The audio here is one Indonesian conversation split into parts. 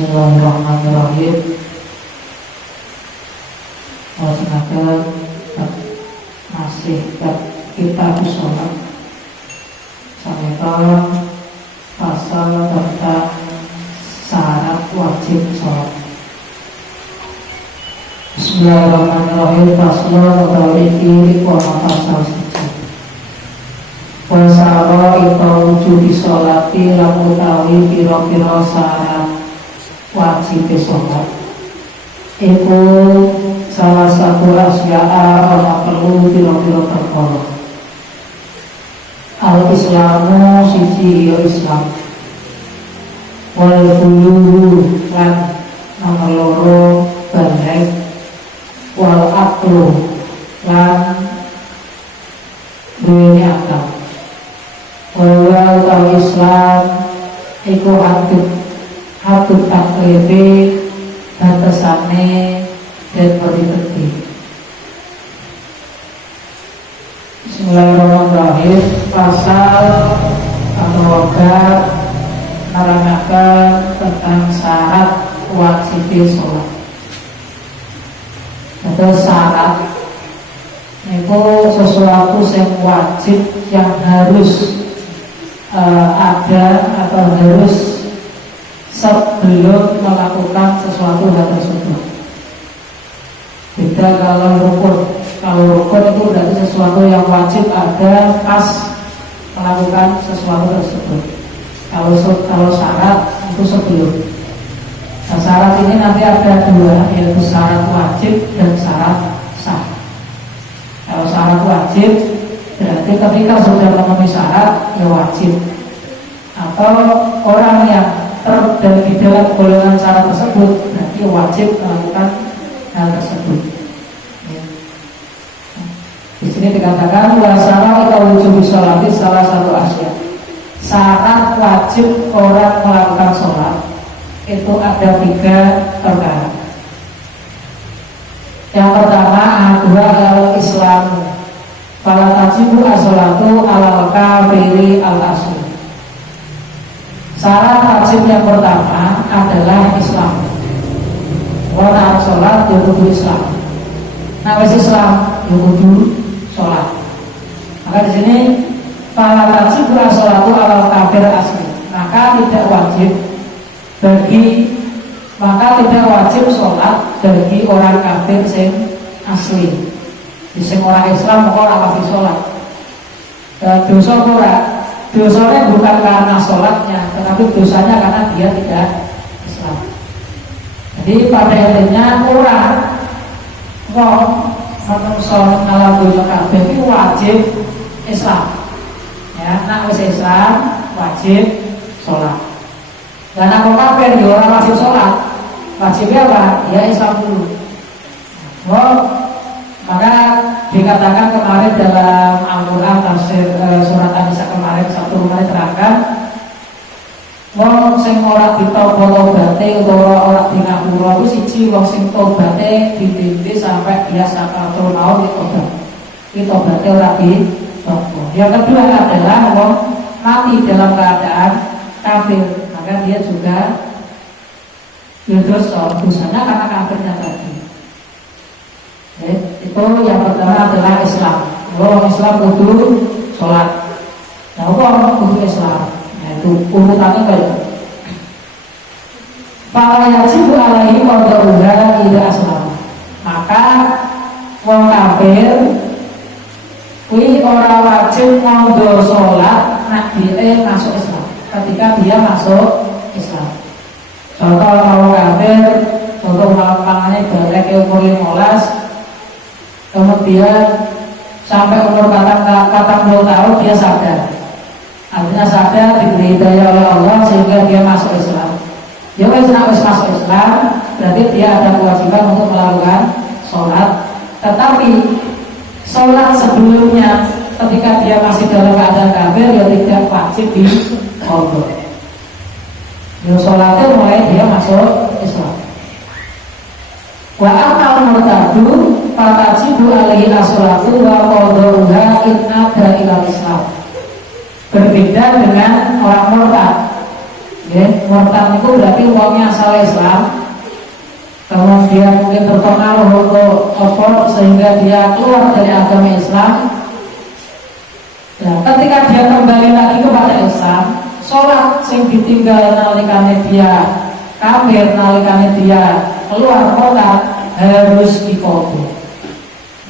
Bismillahirrahmanirrahim. Semoga masih kita sholat sampai pasal tentang syarat wajib sholat. Bismillahirrahmanirrahim. Pasal utawi pasal wasara itu wujud sholati lan utawi pira-pira syarat wajib sholat. Iku salah satu asya'a ana perlu pira-pira perkara. Al-Islamu siji ya Islam. Wal bulugu lan nomor loro balik. Wal aqlu lan duweni akal. Wal Islam iku hatut taklifi batasane dan beri-beri. Bismillahirrahmanirrahim. Pasal atau bab menerangkan tentang syarat wajib sholat. Itu syarat itu sesuatu yang wajib yang harus ada atau harus sebelum melakukan sesuatu hal tersebut. Beda kalau rukun. Kalau rukun itu berarti sesuatu yang wajib ada pas melakukan sesuatu tersebut. Kalau syarat itu sebelum. Nah, syarat ini nanti ada dua, yaitu syarat wajib dan syarat sah. Kalau syarat wajib berarti ketika sudah memenuhi syarat ya wajib. Atau orang yang dan di dalam golongan syarat tersebut berarti wajib melakukan hal tersebut. Di sini dikatakan wasara kita wujud sholat salah satu asya. Syarat wajib orang melakukan sholat itu ada 3 perkara. Yang pertama adalah al-Islam. Fala tajibu as-sholatu alal kafiri al-asli. Syarat wajib yang pertama adalah Islam. Orang sholat dia kudu Islam. Nah, Islam dia kudu sholat. Maka di sini fala tajibu as-sholatu alal kafir asli. Maka tidak wajib sholat bagi orang kafir yang asli. Di sing orang Islam maka ora wajib sholat. Dosa ora. Dosanya bukan karena sholatnya, tetapi dosanya karena dia tidak Islam. Jadi pada intinya orang menungso ngalah dosa kabeh itu wajib Islam. Ya, nak wis Islam wajib sholat. Dan aku kafir dia orang wajib sholat. Wajibnya apa? Dia Islam dulu. Maka dikatakan kemarin dalam Al-Quran tafsir surat An-Nisa kemarin satu rumah terangkan wong sing ora ditobate utawa ora dingapura ku siji wong sing tobate ditinti sampai dia sakaratul maut ditobat. Ditobate ora ditobat. Yang kedua adalah wong mati dalam keadaan kafir, maka dia juga dosanya karena kafirnya tadi. Itu yang pertama adalah Islam. Orang Islam kudu sholat. Nah, orang kudu Islam. Nah, itu urutannya kayak itu. Fala yajibu alaihi qada'uha idza aslama. Maka wong kafir kuwi ora wajib nganggo sholat nek dia masuk Islam. Ketika dia masuk Islam. Contoh kalau kafir untuk melakukannya balik ke umur 15, kemudian sampai umur 40 tahun dia sadar. Artinya sadar diberi hidayah oleh Allah sehingga dia masuk Islam. Dia masuk Islam berarti dia ada kewajiban untuk melakukan sholat. Tetapi sholat sebelumnya ketika dia masih dalam keadaan kafir dia tidak wajib di qadha. Dia sholatnya mulai dia masuk Islam. Wa amal murtadu fatajibu alaihi as-sholatu wa qadruha in ada ila Islam. Berbeda dengan orang murtad. Ya, murtad itu berarti uangnya asal Islam, kemudian mungkin terpengaruh untuk apa sehingga dia keluar dari agama Islam. Ya, ketika dia kembali lagi kepada Islam, sholat sing ditinggal nalikane dia kafir, nalikane dia keluar kota harus diqadha.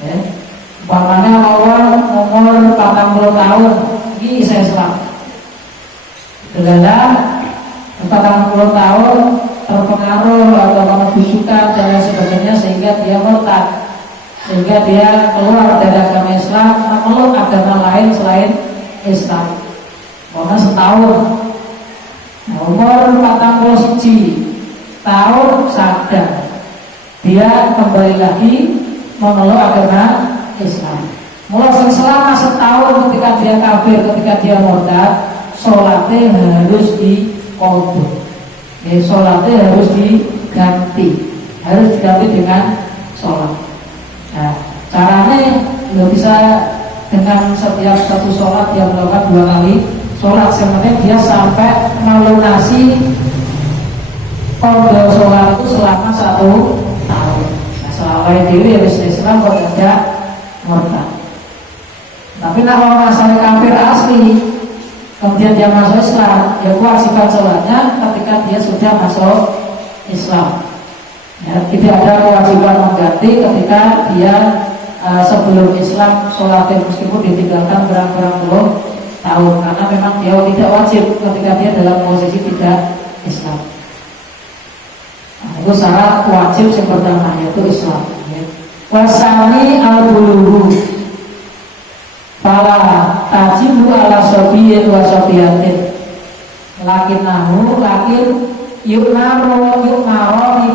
Ya, umpamanya orang umur 40 tahun ini bisa Islam, dengan 40 tahun terpengaruh atau kebusukan dan lain sebagainya sehingga dia murtad, sehingga dia keluar dari agama Islam memeluk agama lain selain Islam. Karena setahun, nah, umur 41 tahun sadar dia kembali lagi memeluk agama Islam. Mulai selama setahun ketika dia kafir, ketika dia murtad, sholatnya harus diqadha. Sholatnya harus diganti dengan sholat. Nah, caranya nggak bisa dengan setiap satu sholat dia melakukan 2 kali sholat. Sebenarnya dia sampai melunasi qadha sholat itu selama 1 tahun. Nah, selama itu harus Islam kok ada murtad. Tapi kalau masalah kafir asli, kemudian dia masuk Islam, ya kewajiban sholatnya ketika dia sudah masuk Islam. Ya, tidak ada kewajiban mengganti ketika dia sebelum Islam sholatnya meskipun ditinggalkan berapa-puluh tahun, karena memang dia tidak wajib ketika dia dalam posisi tidak Islam. Nah, itu syarat wajib yang pertama yaitu Islam. Ya. Wasani al-buluhu fala tajibu ala sobiyin wa sobiyatin lakinahu lakin yukmaro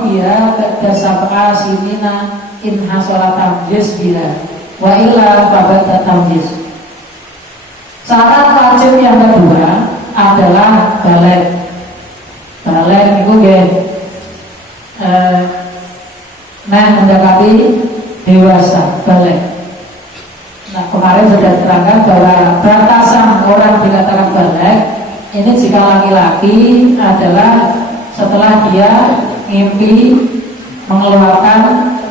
biha ba'da sinina in hasala tamjiz biha wa illa babada tamjiz. Syarat wajib yang kedua adalah balik. Balik itu mendekati dewasa, balik. Nah, kemarin sudah diterangkan bahwa batasan orang dikatakan balik ini jika laki-laki adalah setelah dia ngimpi mengeluarkan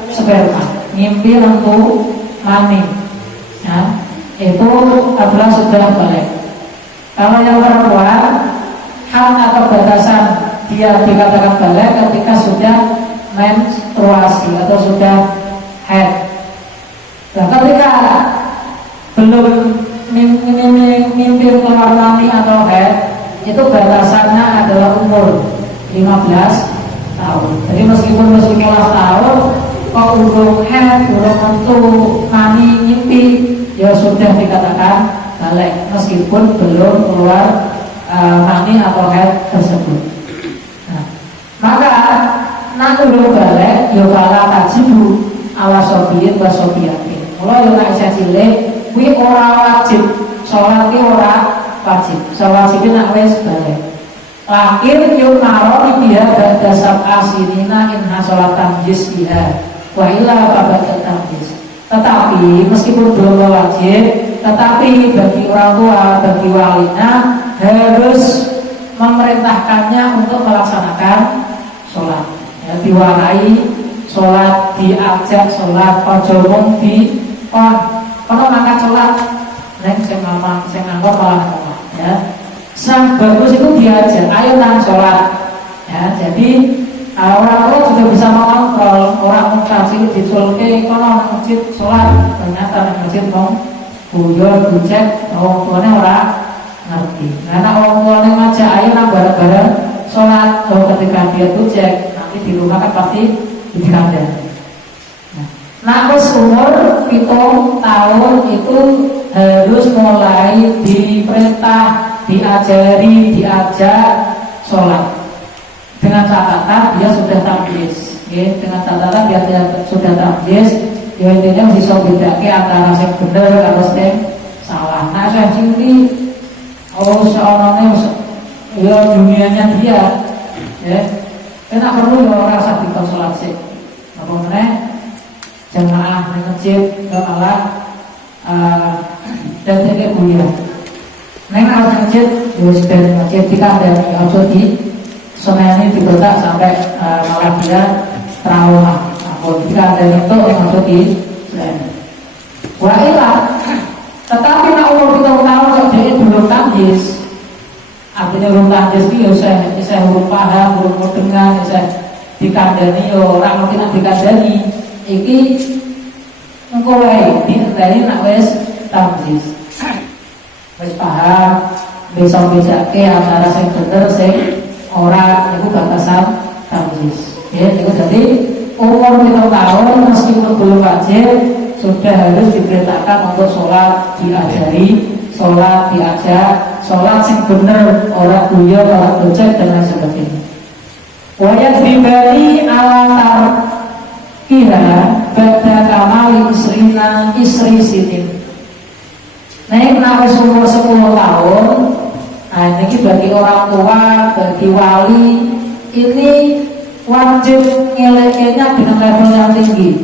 sperma, ngimpi untuk mani, ya, itu adalah sudah balik. Kalau yang perempuan, had atau batasan dia dikatakan balik ketika sudah menstruasi atau sudah haid. Nah, ketika belum mimpi keluar mani atau haid, itu batasannya adalah umur 15 tahun. Jadi meskipun masih 15 tahun, kok belum haid, belum tentu mani mimpi, ya sudah dikatakan balik meskipun belum keluar mani atau haid tersebut. Nah, maka nakurul balik, yofala tajibu ala sobiyin wa sobiyatin. Mulai yang saya cilik kuwi ora wajib, sholat ki ora wajib. Sawajibin nak wis balik. Lakin yuk naro biha ba'da sab'a sinina in hasolat tamjiz biha wa illa babada tamjiz. Tetapi meskipun belum wajib, tetapi bagi orang tua, bagi walinya harus memerintahkannya untuk melaksanakan sholat. Ya, diwarai sholat, diajak sholat, ojo mung di kalau mangkat sholat, neng saya nganggap malah sholat, ya. Sang bagus itu diajak, ayo nang sholat, ya. Jadi orang tua juga bisa mengontrol orang muktasir diculke, kalau nang masjid sholat, ternyata nang masjid mau buyur, bucek, orang tuanya orang ngerti. Karena orang tuanya ngajak, ayo nang bareng-bareng sholat, kalau ketika dia bucek, nanti di rumah kan pasti dikandang. Nah, umur 7 tahun itu harus mulai diperintah, diajari, diajak sholat. Dengan catatan dia sudah tamyiz, ya. Dengan catatan dia sudah tamyiz, ya intinya bisa bedanya antara yang benar atau yang salah. Nah, saya ciri, seorangnya, ya dunianya dia, ya. Kena perlu ya orang saat sholat sih. Apa meneh? Jamaah di masjid malah dan tidak kuliah. Neng harus masjid, harus dari masjid dikandani, harus di seneni dibetak sampai malah dia trauma. Namun dikandani itu harus di seneni. Wailah, tetapi nak umur kita tahu kok dia belum tangis. Artinya belum tangis itu saya belum paham, belum dengar, saya dikandani orang mungkin nak dikandani. Iki engkau wae ini nak wes tangis. Wis paham, bisa bedake antara sing bener sing ora itu batasan tamyiz. Ya, itu jadi umur 5 tahun meskipun belum wajib sudah harus diperintahkan untuk sholat diajari, sholat diajak, sholat sing bener, ora guyon, ora gocek dan lain sebagainya. Wayat dibali ala kira bada kamali isri sinin. Nah ini wis umur 10 tahun. Nah ini bagi orang tua, bagi wali ini wajib ngeleknya dengan level yang tinggi.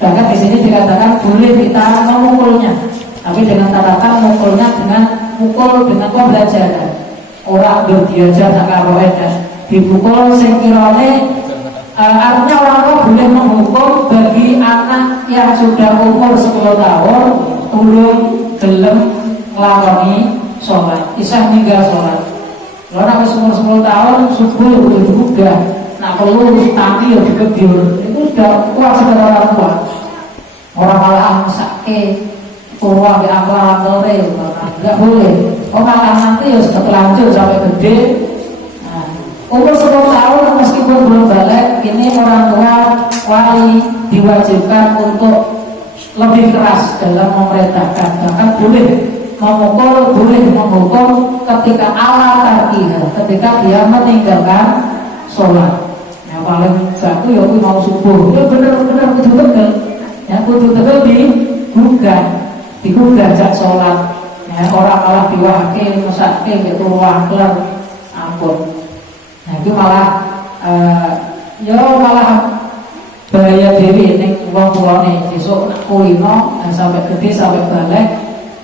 Bahkan di sini dikatakan boleh kita memukulnya, tapi dengan catatan mukulnya dengan mukul dengan pembelajaran. Orang berdiajar tak karoedan dipukul sengkirone. Artinya orang tua boleh menghukum bagi anak yang sudah umur 10 tahun belum gelem nglakoni sholat, isih ninggal sholat. Orang umur 10 tahun subuh udah juga, nak perlu tani ya dikebyur. Itu sudah kuat sudah orang tua. Orang malah sakit, tua di akal tore, nggak boleh. Orang nanti ya sudah terlanjur sampai gede. Nah, umur 10 tahun meskipun belum balik, ini orang tua wali diwajibkan untuk lebih keras dalam memerintahkan, bahkan boleh memukul, boleh menghukum ketika ala tarkiha, ketika dia meninggalkan sholat. Yang paling satu ya mau subuh, ya benar-benar kudu tegel, ya kudu tegel digugah jak sholat. Ya, orang malah diwakil, mesake gitu wakler, ampun. Nah itu malah ya malah bahaya diri ini uang nih besok kulino sampai gede sampai balik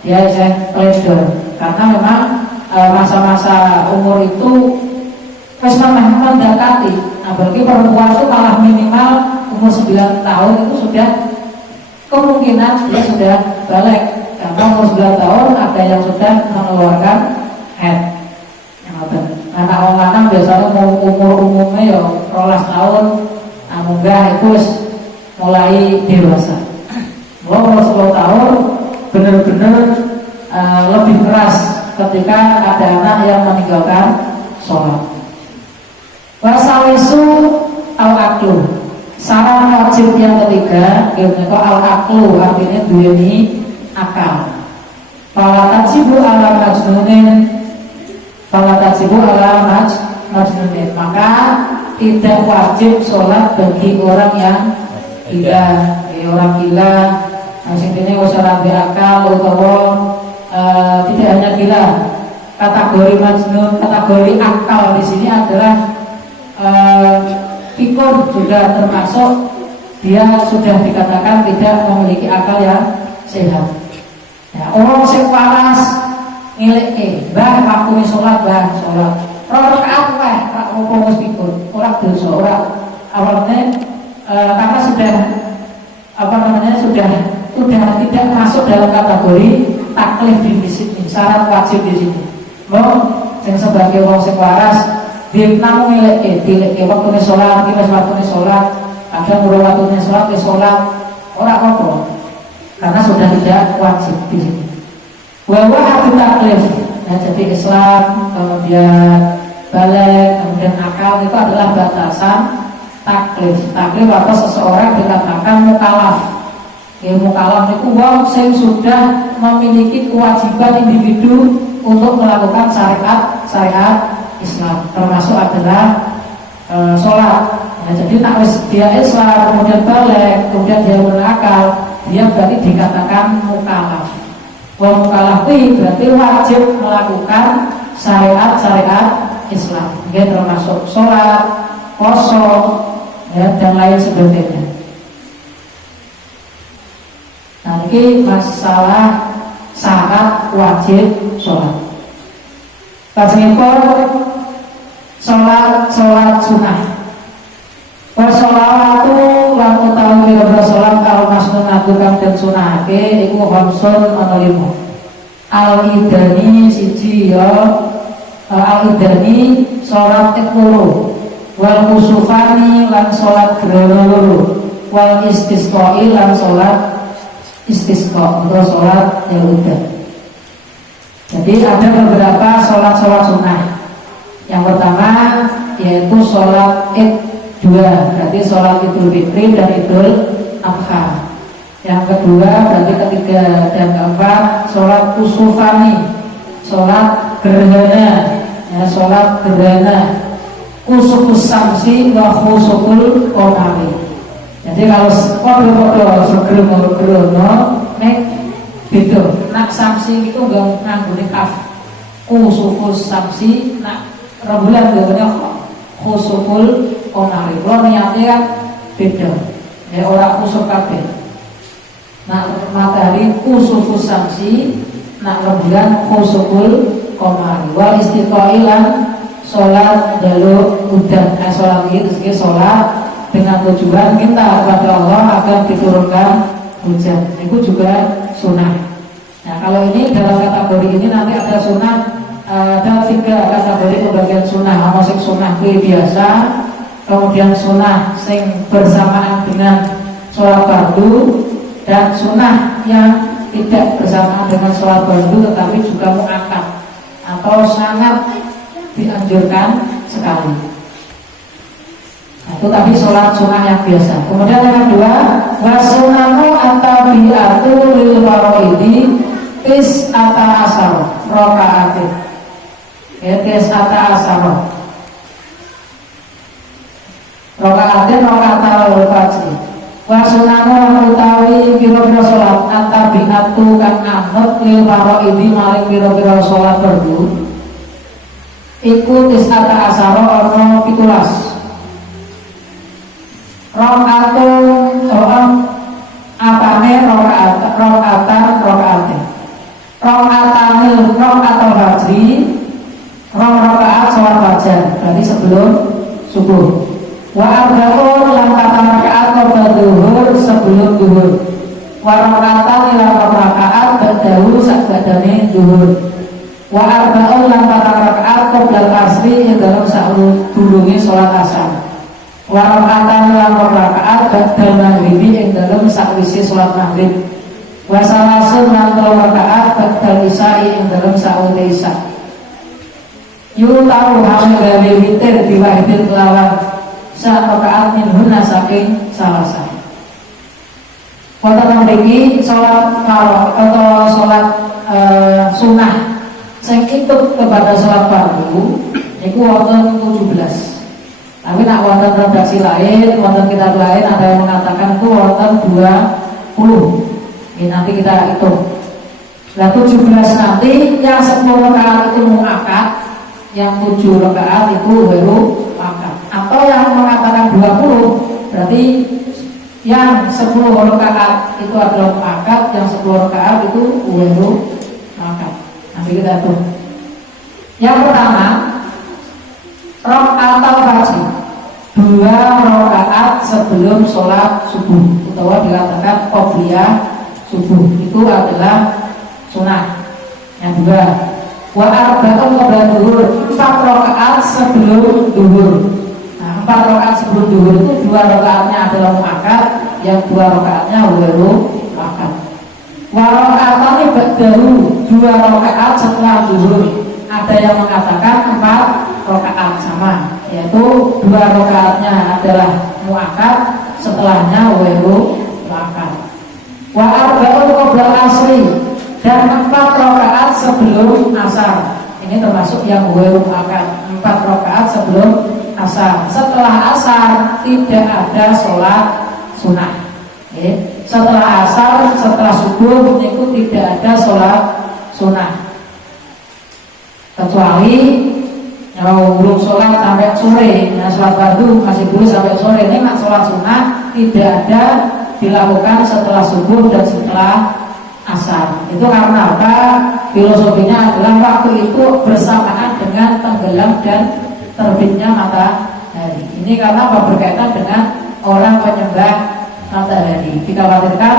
dia saya pledor karena memang masa-masa umur itu pesta mendekati. Nah bagi perempuan itu malah minimal umur 9 tahun itu sudah kemungkinan dia sudah balik karena umur 9 tahun ada yang sudah mengeluarkan head. Anak orang lanang biasanya umumnya ya 12 tahun. Munggah itu mulai dewasa. Kalau 10 tahun benar-benar lebih keras ketika ada anak yang meninggalkan sholat. Wasawisu al-aklu. Saran wajib yang ketiga yaitu al-aklu, artinya duweni akal. Fala tajibu ala majnunin, maka tidak wajib sholat bagi orang yang gila, orang gila. Masing ini usaha berakal atau tidak hanya gila. Kategori majnun, kategori akal di sini adalah pikun juga termasuk dia sudah dikatakan tidak memiliki akal yang sehat. Ya, orang sing waras ngileke, bah waktu sholat, bah sholat. Orang rakaat wae, tak ngomong pikun, orang dosa, orang awalnya karena sudah sudah tidak masuk dalam kategori taklif di sini, syarat wajib di sini. Yang sebagai orang sing waras, dia namun ngileke waktu sholat, kita waktu sholat, kadang urung waktu sholat, orang apa? Karena sudah tidak wajib di sini. Bahwa hati taklif. Nah, jadi Islam, kemudian balik, kemudian akal itu adalah batasan taklif. Taklif atau seseorang dikatakan mukalaf. Ya, mukalaf itu wong sing sudah memiliki kewajiban individu untuk melakukan syariat Islam, termasuk adalah sholat. Nah, jadi dia Islam, kemudian balik, kemudian dia berakal, dia berarti dikatakan mukalaf. Wong mukallaf berarti wajib melakukan syariat Islam, dia termasuk sholat, puasa, ya, dan lain sebagainya. Nah, ini masalah syarat wajib sholat. Lajengipun sholat sunah. Washolawatu lan utawi pira-pira sholat kalau masnunatu kang den sunahake iku khamsun ana 5. Al-idani siji ya al-idani sholat loro, wal kusufani lan sholat gerhana loro, wal istisqai lan sholat istisqa atau sholat ya udah. Jadi ada beberapa sholat sunnah. Yang pertama yaitu sholat id 2, berarti sholat Idul Fitri dan Idul Adha. Yang kedua berarti ketiga dan keempat sholat kusufani, sholat gerhana, ya, sholat gerhana, kusufus samsi wa khusuful qamari. Jadi kalau podo-podo segera-gerhana nek beda. Nak samsi itu enggak nganggone kaf. Kusufus samsi nak rembulan ngene khusuful qamari. Kalau niatnya kan beda. Ya orang khusuf kabeh. Nak matahari khusufus samsi, nak rembulan khusuful qamari. Wal istiqai lan salat jaluk udan. Salat itu sebagai salat dengan tujuan minta kepada Allah agar diturunkan hujan. Itu juga sunnah. Nah kalau ini dalam kategori ini nanti ada sunnah. Ada 3 kategori pembagian sunnah. Ana sing sunnah biasa, kemudian sunnah sing bersamaan dengan sholat fardu, dan sunnah yang tidak bersamaan dengan sholat fardu tetapi juga muakkad atau sangat dianjurkan sekali. Nah, itu tadi sholat sunnah yang biasa. Kemudian yang kedua, wasunanu atau biatu lil faraidi tis ata asar rakaatin. Tis ata asar rakaatin rakaatal fajri. Wasunanu utawi pira-pira sholat atau biatu kang anut lil faraidi maring pira-pira sholat fardu. Iku tis ata asar ana 17. Rakaatun apane rakaatan rakaatul fajri, rakaat sholat fajar berarti sebelum subuh. Wa arba'un lan rakaat qabla zuhur sebelum zuhur. Wa rakaatan lan rakaat ba'dahu sakbadane zuhur. Wa arba'un lan rakaat qabla asri ing dalam sadurunge sholat asar. Wa rakaatan lan rakaat ba'da maghribi ing dalem sakwise salat maghrib. Wa salasun lan rakaat ba'da isya'i ing dalem sakwise isya. Yu tahu hal gawe witir diwahidin kelawan sak rakaat minhunna saking salasa. Wonten mriki salat fardu atau salat sunnah sing ikut kepada salat fardu niku wonten 17. Tapi nak wonten redaksi lain, wonten kitab lain ada yang mengatakan itu wonten 20. Ini nanti kita hitung. Nah 17 nanti yang 10 rakaat itu muakkad, yang 7 rakaat itu baru muakkad. Atau yang mengatakan 20, berarti yang 10 rakaat itu adalah muakkad, yang 10 rakaat itu baru muakkad. Nanti kita hitung. Yang pertama rakaatul fajri, 2 rakaat sebelum sholat subuh atau dikatakan qobliyah subuh, itu adalah sunnah. Yang kedua, wa arba'un qabla zuhur, 4 rakaat sebelum zuhur. Nah, 4 rakaat sebelum zuhur itu 2 rakaatnya adalah muakkad, yang 2 rakaatnya baru muakkad. Wa rakaatani ba'dahu, 2 rakaat setelah zuhur. Ada yang mengatakan 4 rakaat sama, yaitu 2 rakaatnya adalah muakkad, setelahnya baru muakkad. Wa arba'un qabla asri, dan 4 rakaat sebelum asar. Ini termasuk yang baru muakkad, 4 rakaat sebelum asar. Setelah asar tidak ada sholat sunnah. Setelah asar, setelah subuh itu tidak ada sholat sunnah. Kecuali kalau belum sholat sampai sore, nah sholat fardu masih belum sampai sore. Ini nak sholat sunnah tidak ada dilakukan setelah subuh dan setelah asar. Itu karena apa? Filosofinya adalah waktu itu bersamaan dengan tenggelam dan terbitnya matahari. Ini karena apa? Berkaitan dengan orang penyembah matahari. Dikhawatirkan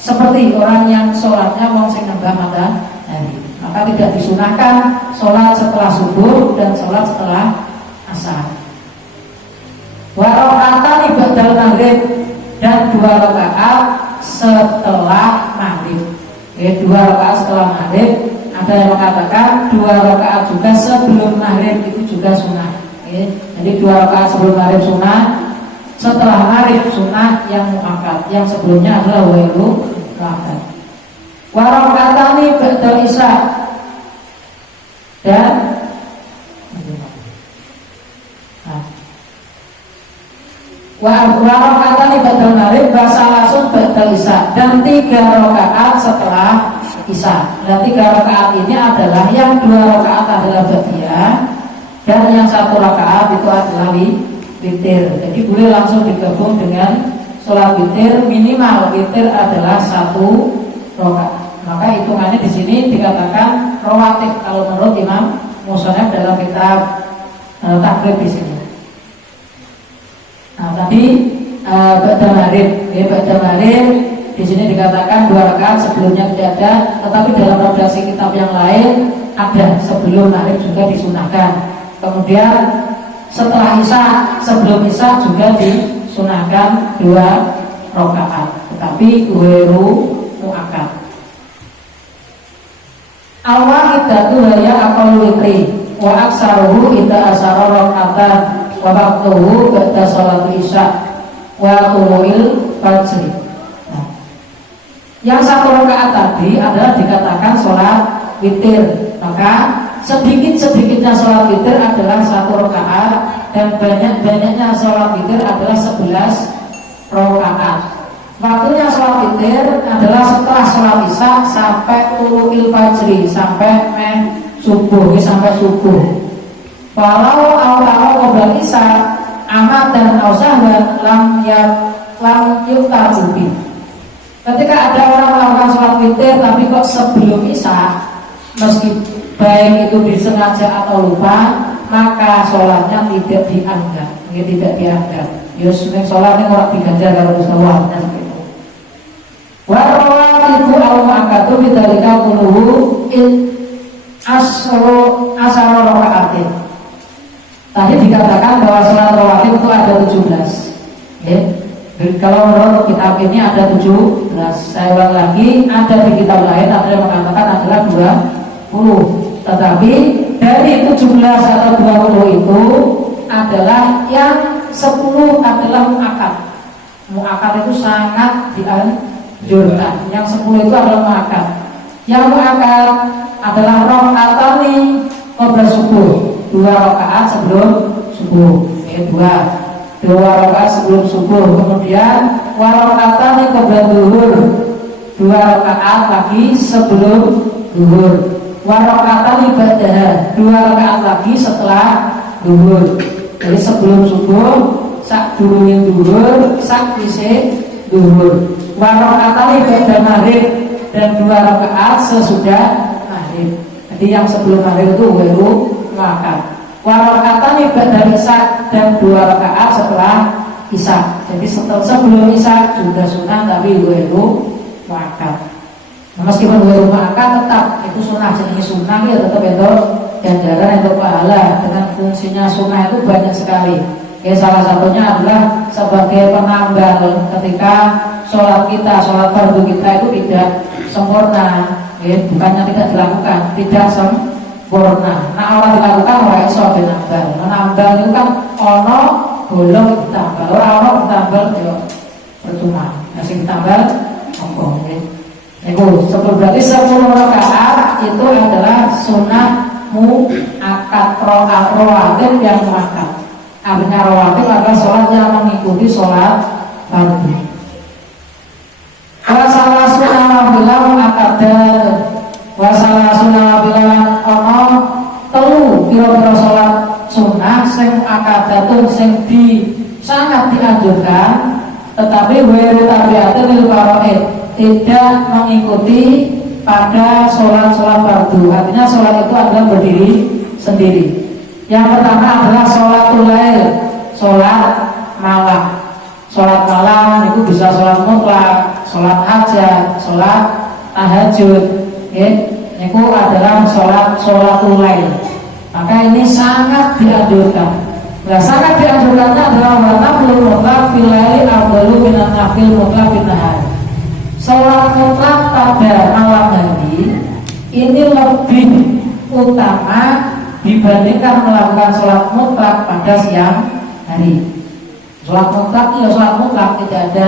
seperti orang yang sholatnya mau nyembah matahari, maka tidak disunahkan sholat setelah subuh dan sholat setelah asar. Wa rakaatan ba'dal maghrib, dan 2 rakaat setelah maghrib. Ya, 2 rakaat setelah maghrib. Ada yang mengatakan 2 rakaat juga sebelum maghrib itu juga sunnah. Ya, jadi 2 rakaat sebelum maghrib sunnah, setelah maghrib sunnah yang muakkad. Yang sebelumnya adalah wailu muakkad. Wa rakaatani ba'dal isya, dan wa rakaatani ba'dal maghrib wa salasun ba'dal isya, dan 3 rakaat setelah isya. Dan 3 rakaat ini adalah yang 2 rakaat adalah ba'diyah dan yang 1 rakaat itu adalah witir. Jadi boleh langsung digabung dengan sholat witir. Minimal witir adalah 1 rakaat. Maka hitungannya di sini dikatakan rawatib kalau menurut Imam Musannaf dalam kitab takrib di sini. Nah, tadi ba'dal maghrib, ya, ba'dal maghrib di sini dikatakan 2 rakaat, sebelumnya tidak ada, tetapi dalam redaksi kitab yang lain ada sebelum maghrib juga disunahkan. Kemudian setelah isya, sebelum isya juga disunahkan 2 rakaat, tetapi wairu muakkad. Al-wahidatu haya aqallu witri wa aksaruhu idza asara rakaatan wa waqtuhu ba'da shalat isya wa tulu'il fajr. Yang 1 rakaat tadi adalah dikatakan sholat witir. Maka sedikit-sedikitnya sholat witir adalah 1 rakaat, dan banyak-banyaknya sholat witir adalah 11 rakaat. Waktunya sholat witir adalah setelah sholat isya sampai tulu'il fajri, sampai subuh, sampai subuh. Walau awal qoblal isya amat dan ausahwan lam yuktabubi. Ketika ada orang melakukan sholat witir tapi kok sebelum isya, meski baik itu disengaja atau lupa, maka sholatnya tidak dianggap. Ya, tidak dianggap. Yus sholatnya orang diganjar kalau sholatnya gitu. Warawatibu al-mu'akadu bidalika kuluhu asaro rakaatin. Tadi dikatakan bahwa sholat rawatib itu ada 17. Ya. Kalau menurut kitab ini ada 17. Saya ulang lagi, ada di kitab lain ada yang mengatakan adalah 20. Tetapi dari 17 atau 20 itu adalah yang 10 adalah mu'akad. Mu'akad itu sangat dianjurkan. Yang 10 itu adalah mu'akad. Yang mu'akad adalah rakaatani qabla subuh, 2 rakaat sebelum subuh. Ya, 2 rakaat sebelum subuh. Kemudian warakaatani qabla zuhur, 2 rakaat lagi sebelum zuhur. Warakaatani ba'daha, 2 rakaat lagi setelah zuhur. Jadi sebelum subuh, sak durunge zuhur, sak wise zuhur. Warakaatani ba'da maghrib, dan 2 rakaat sesudah maghrib. Jadi yang sebelum maghrib itu wairu muakkad. Warakaatani ba'da isya, dan 2 rakaat setelah isya. Jadi sebelum isya juga sunnah tapi wairu muakkad. Nah, meskipun wairu muakkad tetap itu sunnah. Jadi sunnah ya tetap itu ganjaran, itu pahala. Dengan fungsinya sunnah itu banyak sekali. Ya, salah satunya adalah sebagai penambal ketika sholat kita, sholat fardu kita itu tidak sempurna. Ya, bukannya tidak dilakukan, tidak sempurna. Nah, orang dilakukan orang iso dinambal. Menambal itu kan ono bolong ditambal, orang ditambal ya percuma. Nasi ditambal ompong. Itu berarti 10 rakaat itu adalah sunnah mu'akkad, rawatib yang muakkad. Artinya rawatib adalah sholat yang mengikuti sholat fardu. Wasalah sunnah bilang akadat, wasalah sunnah bilang ono telu pira-pira sholat sunnah sing akadatun sing sangat dianjurkan, tetapi wairu tabiatin lil faraid, tidak mengikuti pada sholat-sholat fardu. Artinya sholat itu adalah berdiri sendiri. Yang pertama adalah sholatul lail, sholat malam. Sholat malam itu bisa sholat mutlak, sholat hajat, sholat tahajud. Itu adalah sholatul lail. Maka ini sangat dianjurkan. Nah, sangat dianjurkannya adalah nafil mutlak fil laili afdalu minan nafil mutlak fil nahar. Sholat mutlak pada malam hari ini lebih utama dibandingkan melakukan sholat mutlak pada siang hari. Sholat mutlak ya sholat mutlak, tidak ada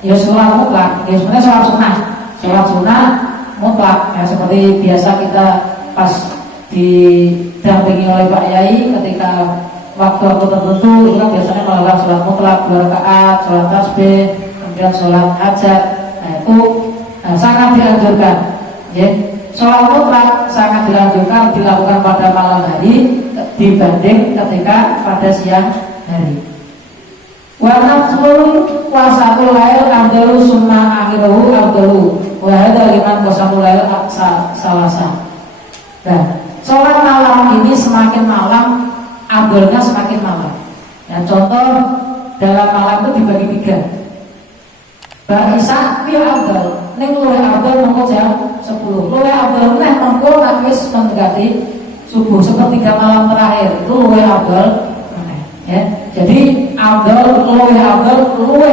ya sholat mutlak. Ya sebenarnya sholat sunnah mutlak. Ya, seperti biasa kita pas didampingi oleh Pak Yai ketika waktu-waktu tertentu itu kan biasanya melakukan sholat mutlak 2 rakaat, sholat tasbih, kemudian sholat hajat. Nah itu sangat dianjurkan. Ya. Sholat mutlak sangat dianjurkan dilakukan pada malam hari dibanding ketika pada siang hari. Wa nafsul wasatul lail afdalu summa akhiruhu afdalu wa hadza liman qasamul lail salasa. Nah, sholat malam ini semakin malam afdalnya semakin malam. Ya, contoh dalam malam itu dibagi 3. Bar Isya piye afdal? Ning luwih afdal mengko jam 10. Luwih afdal meneh mengko nek wis mendekati subuh sepertiga malam terakhir itu luwih afdal meneh. Ya. Jadi afdal luwih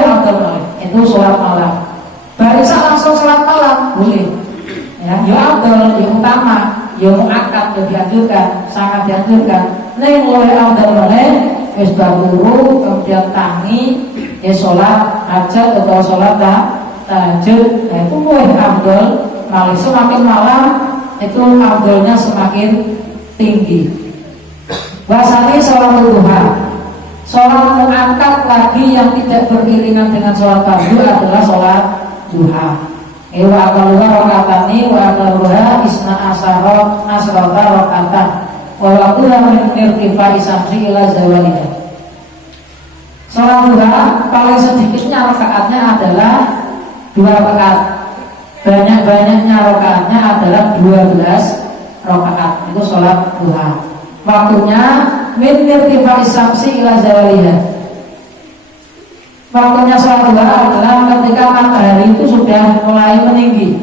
afdal itu sholat malam. Bar Isya langsung sholat malam boleh. Ya, ya afdal yang utama, ya muakkad yang dianjurkan, sangat dianjurkan. Ning luwih afdal meneh wis turu kemudian tangi ya sholat hajat atau sholat tahajud. Nah itu luwih afdal malah semakin malam itu afdalnya semakin tinggi. Wasani sholat duha, sholat muakkad lagi yang tidak beriringan dengan sholat fardu adalah sholat duha. Wa akaluha rakaatani wa akaluha isna asrata rakaatan wa waqtuha min irtifai syamsi ila zawaliha. Sholat duha paling sedikitnya rakaatnya adalah 2 rakaat. Banyak-banyaknya rakaatnya adalah 12 rakaat. Itu sholat duha. Waktunya min irtifai syamsi ila zawaliha. Waktunya sholat duha adalah ketika matahari itu sudah mulai meninggi.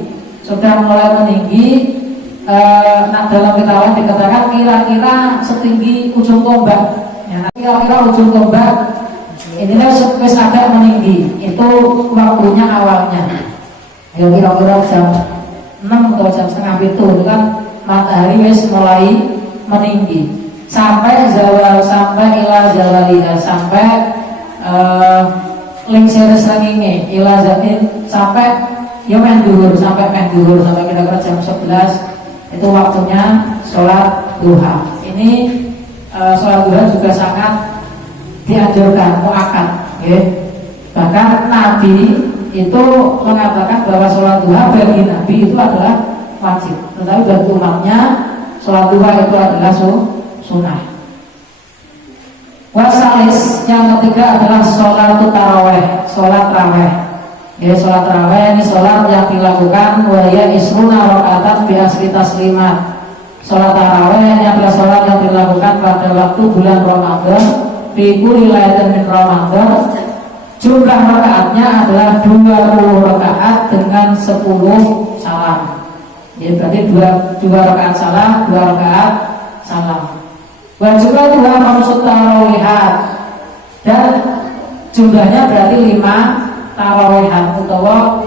Nah dalam kitab dikatakan kira-kira setinggi ujung tombak. Ya, kira-kira ujung tombak inilah wis agak meninggi. Itu waktunya awalnya. Ya kira-kira jam 6 atau jam setengah 7 itu kan matahari wis mulai meninggi. Sampai ila zawaliha, sampai lingsir srengenge ila zatin, sampai ya meh dhuwur, sampai kira-kira jam 11 itu waktunya sholat duha. Ini sholat duha juga sangat dianjurkan, muakkad. Ya. Bahkan Nabi itu mengatakan bahwa sholat duha bagi Nabi itu adalah wajib, tetapi bagi umatnya sholat duha itu adalah sunnah. Wasalis yang ketiga adalah sholat taraweh, sholat taraweh. Ya, sholat taraweh ini sholat yang dilakukan waya isruna rakaatan bi asri taslimat. Sholat taraweh ini adalah sholat yang dilakukan pada waktu bulan Ramadan fi kulli lailatin min Ramadan. Jumlah rakaatnya adalah 20 rakaat dengan 10 salam. Ya, berarti 2 rakaat salam, 2 rakaat salam. Wajiblah 2 maksud tarawihat, dan jumlahnya berarti 5 tarawihat. Utawa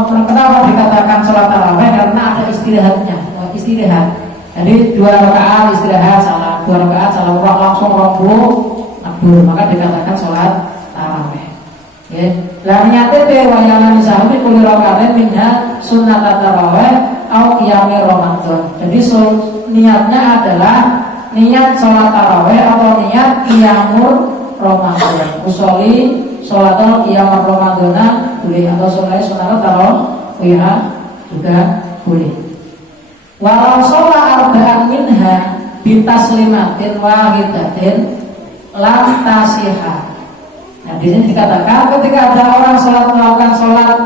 kenapa dikatakan sholat tarawih? Karena ada istirahatnya, istirahat. Jadi 2 rakaat istirahat salam, 2 rakaat salam, langsung 20 abdur, maka dikatakan sholat tarawih. Ya, lah niate te wayangan sahmi kulli rakaatin minha sunnat tarawih au qiyami ramadan. Jadi niatnya adalah niat sholat tarawih atau niat qiyamul ramadan. Usolli sholatul qiyamul ramadan boleh, atau sholat tarawih juga boleh. Walau sholat arba'an minha bitaslimatin wahidatin lam tasihah. Nah, di sini dikatakan ketika ada orang melakukan sholat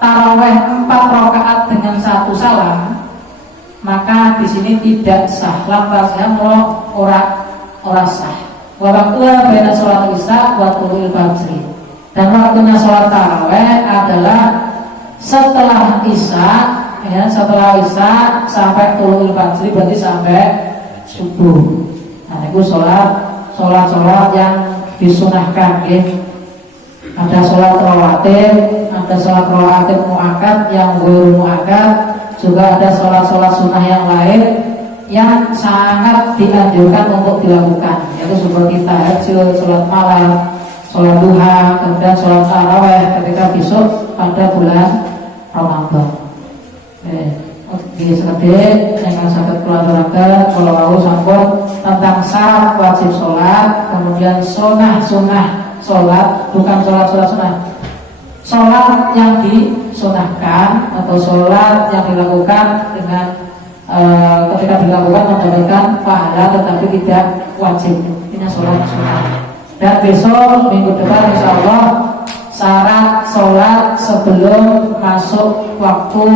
taraweh 4 rakaat dengan 1 salam, maka di sini tidak sah. Lafaznya ora sah. Waktunya beda sholat isya wa tulul fajri. Dan waktunya sholat taraweh adalah setelah isya, ya, setelah isya sampai tulul fajri, berarti sampai subuh. Nah, itu sholat yang disunahkan, ya. Ada sholat rawatib, ada sholat rawatib muakkad yang guru muakkad, juga ada sholat sunnah yang lain yang sangat dianjurkan untuk dilakukan, yaitu seperti tahajud, sholat malam, sholat duha, kemudian sholat taraweh ketika besok pada bulan Ramadan. Di sekedip yang sangat keluarga kalau mau sampun tentang syarat wajib sholat, kemudian sunnah sholat, bukan sholat sunnah, sholat yang disunahkan atau sholat yang dilakukan dengan ketika dilakukan mendapatkan pahala tetapi tidak wajib, ini sholat sunnah. Dan besok minggu depan insya Allah syarat sholat sebelum masuk waktu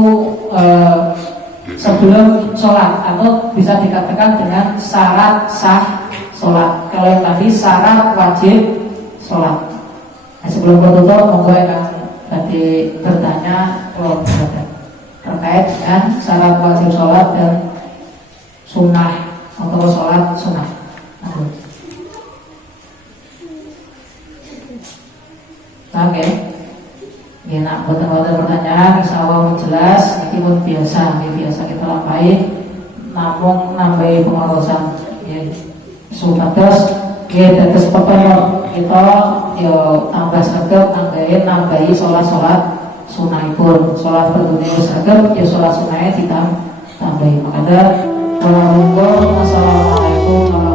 sebelum sholat, atau bisa dikatakan dengan syarat sah sholat. Kalau yang tadi syarat wajib sholat. Nah, sebelum bertutup, monggo yang tadi bertanya kalau terkait dengan syarat wajib sholat dan sunnah atau sholat sunnah. Oke, ya, nak buat pertanyaan, insya Allah jelas. Ini pun biasa kita lampaui, namun nambahi pengawasan. Ya, supados, ya, terus pokoknya kita yo tambah saged nambahi sholat sunahipun. Sholat berdunia saged, ya sholat sunahnya ditambahi. Makanya, wassalamualaikum